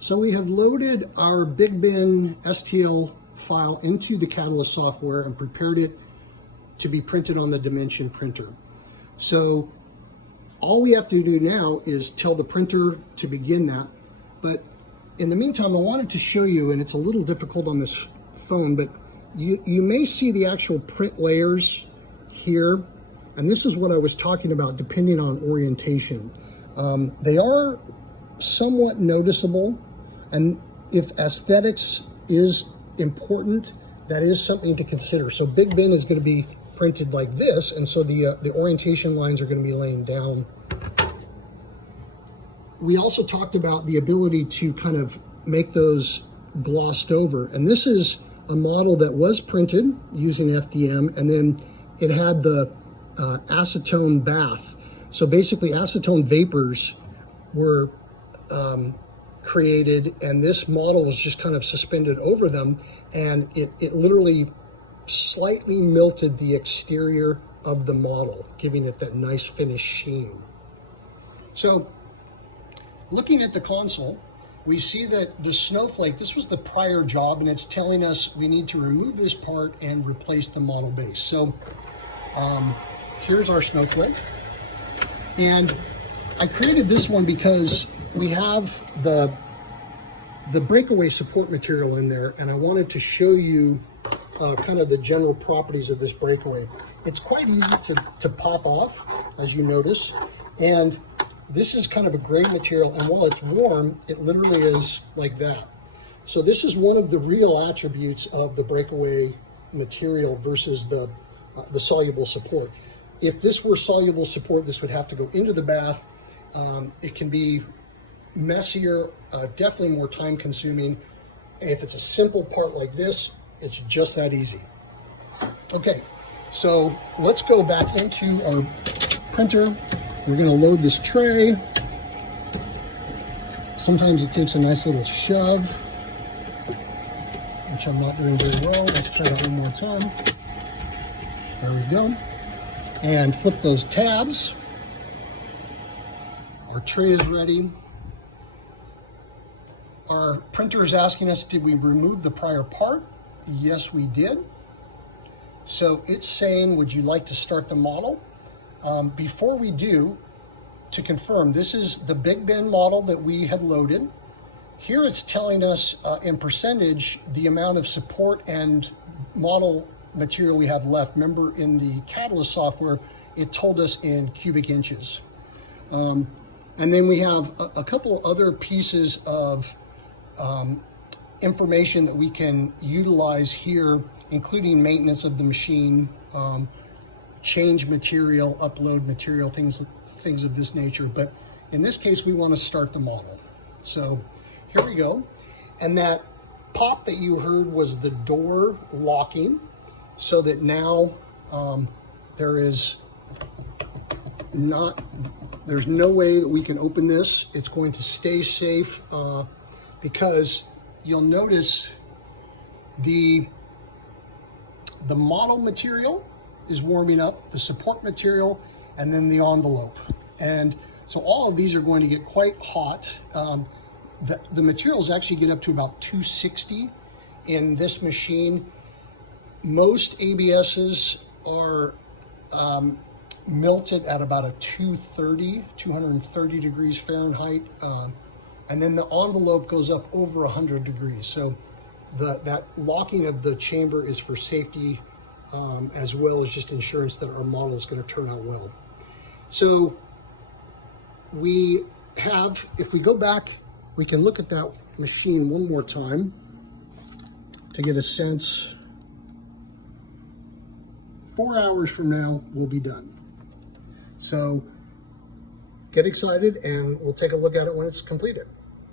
So we have loaded our Big Bin STL file into the Catalyst software and prepared it to be printed on the Dimension printer. So all we have to do now is tell the printer to begin that. But in the meantime, I wanted to show you, and it's a little difficult on this phone, but you may see the actual print layers here. And this is what I was talking about, depending on orientation. They are somewhat noticeable. And if aesthetics is important, that is something to consider. So Big Bin is going to be printed like this, and so the orientation lines are going to be laying down. We also talked about the ability to kind of make those glossed over. And this is a model that was printed using FDM, and then it had the acetone bath. So basically acetone vapors were created, and this model was just kind of suspended over them, and it literally slightly melted the exterior of the model, giving it that nice finished sheen. So looking at the console, we see that the snowflake, this was the prior job, and it's telling us we need to remove this part and replace the model base. So here's our snowflake. And I created this one because we have the breakaway support material in there, and I wanted to show you kind of the general properties of this breakaway. It's quite easy to pop off, as you notice, and this is kind of a gray material, and while it's warm, it literally is like that. So this is one of the real attributes of the breakaway material versus the soluble support. If this were soluble support, this would have to go into the bath. It can be messier, definitely more time consuming. If it's a simple part like this, it's just that easy. Okay, so let's go back into our printer. We're gonna load this tray. Sometimes it takes a nice little shove, which I'm not doing very well. Let's try that one more time. There we go. And flip those tabs. Our tray is ready. Our printer is asking us, did we remove the prior part? Yes, we did. So it's saying, would you like to start the model? Before we do, to confirm, this is the Big Bin model that we had loaded. Here it's telling us in percentage the amount of support and model material we have left. Remember, in the Catalyst software, it told us in cubic inches. And then we have a couple other pieces of information that we can utilize here, including maintenance of the machine, change material, upload material, things of this nature. But in this case, we want to start the model. So here we go. And that pop that you heard was the door locking, so that now there's no way that we can open this. It's going to stay safe because you'll notice the model material is warming up, the support material, and then the envelope. And so all of these are going to get quite hot. The materials actually get up to about 260 in this machine. Most ABSs are melted at about a 230 degrees Fahrenheit. And then the envelope goes up over 100 degrees. So that locking of the chamber is for safety, as well as just insurance that our model is going to turn out well. So we have, if we go back, we can look at that machine one more time to get a sense. 4 hours from now, we'll be done. So get excited, and we'll take a look at it when it's completed.